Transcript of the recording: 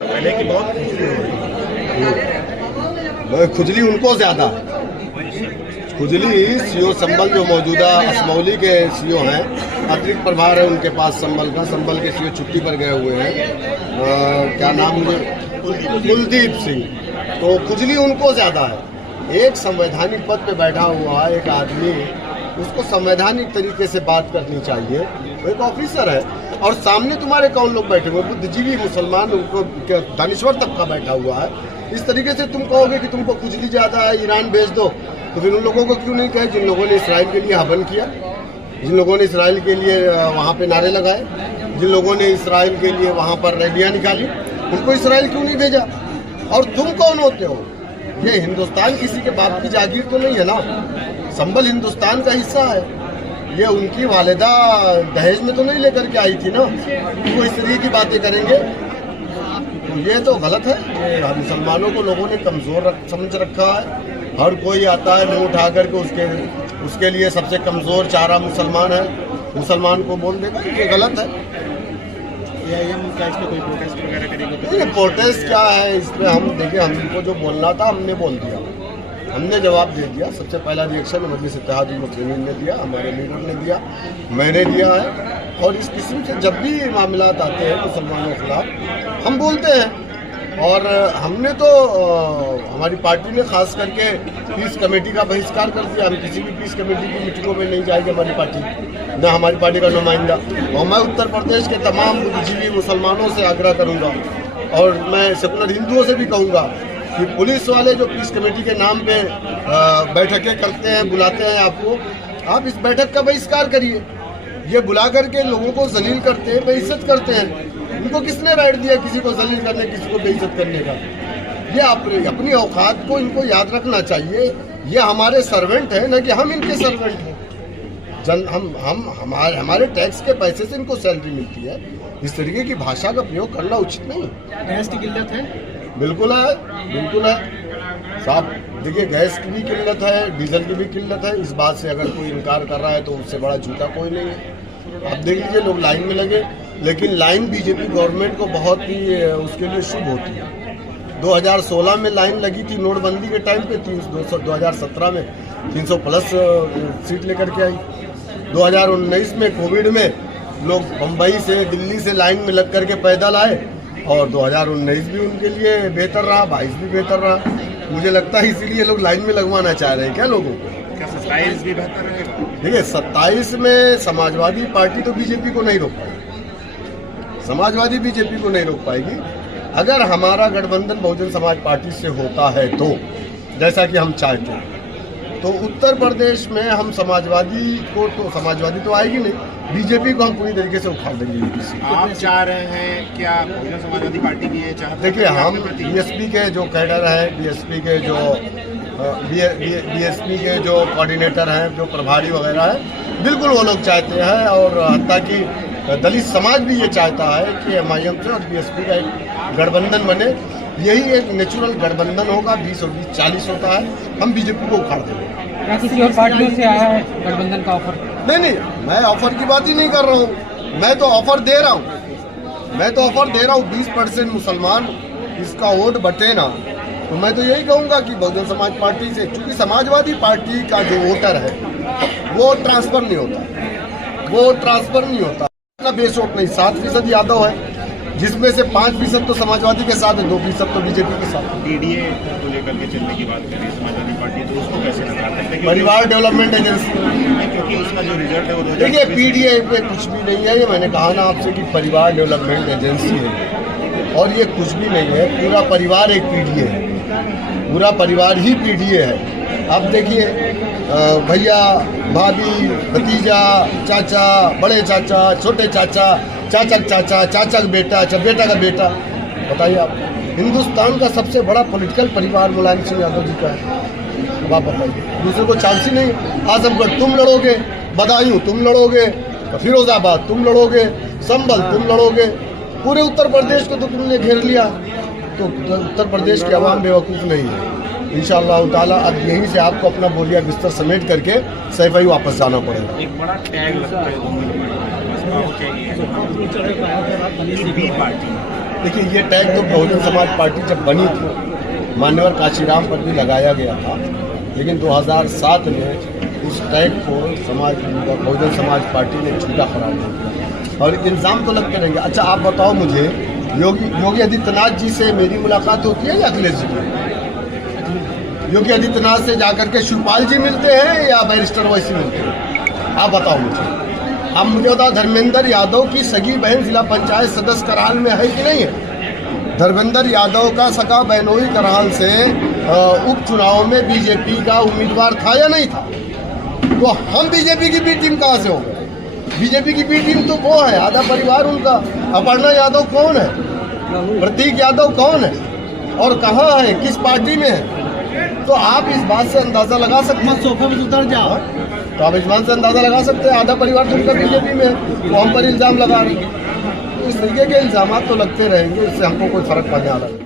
पहले की बहुत खुजली उनको ज्यादा है। खुजली सीओ संबल जो मौजूदा असमौली के सीओ हैं, अतिरिक्त प्रभार है उनके पास संबल का। संबल के सीओ छुट्टी पर गए हुए हैं, क्या नाम मुझे, कुलदीप सिंह। तो खुजली उनको ज्यादा है। एक संवैधानिक पद पे बैठा हुआ एक आदमी, उसको संवैधानिक तरीके से बात करनी चाहिए। वो एक ऑफिसर है और सामने तुम्हारे कौन लोग बैठे हुए, बुद्धिजीवी मुसलमान, उनको दानिश्वर तबका बैठा हुआ है। इस तरीके से तुम कहोगे कि तुमको खुजली ज्यादा है, ईरान भेज दो, तो फिर उन लोगों को क्यों नहीं कहे जिन लोगों ने इसराइल के लिए हवन किया, जिन लोगों ने इसराइल के लिए वहाँ पे नारे लगाए, जिन लोगों ने इसराइल के लिए वहाँ पर रैलियाँ निकाली, उनको इसराइल क्यों नहीं भेजा? और तुम कौन होते हो? ये हिंदुस्तान किसी के बाप की जागीर तो नहीं है ना। संबल हिंदुस्तान का हिस्सा है। ये उनकी वालिदा दहेज में तो नहीं लेकर के आई थी ना, वो इस तरीके की बातें करेंगे तो ये तो गलत है। ये मुसलमानों को लोगों ने कमज़ोर समझ रखा है। हर कोई आता है मुंह उठा करके उसके लिए सबसे कमज़ोर चारा मुसलमान है, मुसलमान को बोल देगा, ये गलत है। कोई प्रोटेस्ट वगैरह करेगा? ये प्रोटेस्ट क्या है इसमें? हम देखिए, हमको जो बोलना था हमने बोल दिया, हमने जवाब दे दिया। सबसे पहला रिएक्शन मजलिस इत्तेहादुल मुस्लिमीन ने दिया, हमारे लीडर ने दिया, मैंने दिया है। और इस किस्म से जब भी मामलात आते हैं मुसलमानों के खिलाफ हम बोलते हैं। और हमने तो हमारी पार्टी ने खास करके पीस कमेटी का बहिष्कार कर दिया। हम किसी भी पीस कमेटी की मीटिंगों में नहीं जाएगी हमारी पार्टी, न हमारी पार्टी का नुमाइंदा। और मैं उत्तर प्रदेश के तमाम बुद्धिजीवी मुसलमानों से आग्रह करूँगा और मैं सेकुलर हिंदुओं से भी कहूँगा कि पुलिस वाले जो पीस कमेटी के नाम पे बैठकें करते हैं, बुलाते हैं आपको, आप इस बैठक का बहिष्कार करिए। ये बुला करके लोगों को जलील करते हैं, बेइज्जत करते हैं। इनको किसने राइट दिया किसी को जलील करने, किसी को बेइज्जत करने का? ये अपनी औकात को इनको याद रखना चाहिए। ये हमारे सर्वेंट हैं, न कि हम इनके सर्वेंट हैं। हमारे टैक्स के पैसे से इनको सैलरी मिलती है। इस तरीके की भाषा का प्रयोग करना उचित नहीं। गैस की किल्लत है? बिल्कुल है, बिल्कुल है साहब। देखिए, गैस की भी किल्लत है, डीजल की भी किल्लत है। इस बात से अगर कोई इनकार कर रहा है तो उससे बड़ा झूठा कोई नहीं है। आप देख लीजिए, लोग लाइन में लगे, लेकिन लाइन बीजेपी गवर्नमेंट को बहुत ही उसके लिए शुभ होती है। 2016 में लाइन लगी थी नोटबंदी के टाइम पे, 2017 में 300 प्लस सीट लेकर के आई। 2019 में कोविड में लोग बम्बई से, दिल्ली से लाइन में लग करके पैदल आए और 2019 भी उनके लिए बेहतर रहा, 22 भी बेहतर रहा। मुझे लगता है इसीलिए लोग लाइन में लगवाना चाह रहे हैं क्या लोगों को? क्या 27 भी बेहतर रहेगा? देखिए, 27 में समाजवादी पार्टी तो बीजेपी को नहीं रोक पाएगी, समाजवादी बीजेपी को नहीं रोक पाएगी। अगर हमारा गठबंधन बहुजन समाज पार्टी से होता है तो, जैसा कि हम चाहते हैं, तो उत्तर प्रदेश में हम समाजवादी तो आएगी नहीं, बीजेपी को हम पूरी तरीके से उखाड़ देंगे। आप चाह रहे हैं क्या बहुजन समाजवादी पार्टी की ये चाहते? देखिए, हम बीएसपी के जो कैडर हैं, बीएसपी के जो कोऑर्डिनेटर हैं, जो प्रभारी वगैरह हैं, बिल्कुल वो लोग चाहते हैं। और हत्ता कि दलित समाज भी ये चाहता है कि एमआईएम से और बीएसपी का एक गठबंधन बने। यही एक नेचुरल गठबंधन होगा। 20 और 20 40 होता है, हम बीजेपी को उखाड़ देंगे। क्या किसी और पार्टियों से आया है गठबंधन का ऑफर? नहीं, मैं ऑफर की बात ही नहीं कर रहा हूँ। मैं तो ऑफर दे रहा हूँ, 20% मुसलमान इसका वोट बटे ना, तो मैं तो यही कहूँगा कि बहुजन समाज पार्टी से, क्योंकि समाजवादी पार्टी का जो वोटर है वो ट्रांसफर नहीं होता, इतना बेस वोट नहीं। 7% यादव है, जिसमें से 5% तो समाजवादी के साथ है, 2% तो बीजेपी के साथ है। पीडीए को लेकर के चलने की बात करें समाजवादी पार्टी, तो उसको कैसे लगाते हैं? परिवार डेवलपमेंट एजेंसी, क्योंकि उसका जो रिजल्ट है वो देखिए, पीडीए पे कुछ भी नहीं है। ये मैंने कहा ना आपसे कि परिवार डेवलपमेंट एजेंसी है और ये कुछ भी नहीं है। पूरा परिवार एक पीडीए है, पूरा परिवार ही पीडीए है। अब देखिए, भैया, भाभी, भतीजा, चाचा, बड़े चाचा, छोटे चाचा, चाचा का चाचा, चाचा का बेटा, बेटा का बेटा, बताइए आप। हिंदुस्तान का सबसे बड़ा पॉलिटिकल परिवार मुलायम सिंह यादव जी का है। अब आप बताइए, दूसरे को चांस ही नहीं। आजमगढ़ तुम लड़ोगे, बदायूं तुम लड़ोगे, फिरोजाबाद तुम लड़ोगे, संभल तुम लड़ोगे, पूरे उत्तर प्रदेश को तो तुमने घेर लिया। तो उत्तर प्रदेश के अवाम बेवकूफ़ नहीं है। इंशाअल्लाह ताला अब यहीं से आपको अपना बोलिया बिस्तर समेट करके सैफई वापस जाना पड़ेगा। एक बड़ा टैग लगता है बी पार्टी, देखिए, ये टैग तो बहुजन समाज पार्टी जब बनी थी, मान्यवर काशीराम पर भी लगाया गया था, लेकिन 2007 में उस टैग को बहुजन समाज पार्टी ने झूठा करार दिया और इल्ज़ाम तो लगते रहेंगे। अच्छा, आप बताओ मुझे, योगी आदित्यनाथ जी से मेरी मुलाकात होती है या अखिलेश जी की? योगी आदित्यनाथ से जाकर के शिवपाल जी मिलते हैं या बैरिस्टर वैसी मिलते हैं? आप बताओ मुझे। अब मुझे बताओ, धर्मेंद्र यादव की सगी बहन जिला पंचायत सदस्य कराल में है कि नहीं है? धर्मेंद्र यादव का सगा बहनोई कराल से उपचुनाव में बीजेपी का उम्मीदवार था या नहीं था? तो हम बीजेपी की बी टीम कहाँ से हो गए? बीजेपी की बी टीम तो वो है, आधा परिवार उनका। अपर्णा यादव कौन है? प्रतीक यादव कौन है और कहाँ है, किस पार्टी में है? तो आप इस बात से अंदाजा लगा सकते हैं, सोफे में उतर जाओ, तो आप इस बात से अंदाजा लगा सकते हैं आधा परिवार तो उनका बीजेपी में है, वो हम पर इल्ज़ाम लगा रहे हैं। तो इस तरीके के इल्ज़ाम तो लगते रहेंगे, इससे हमको कोई फर्क पड़ने वाला नहीं।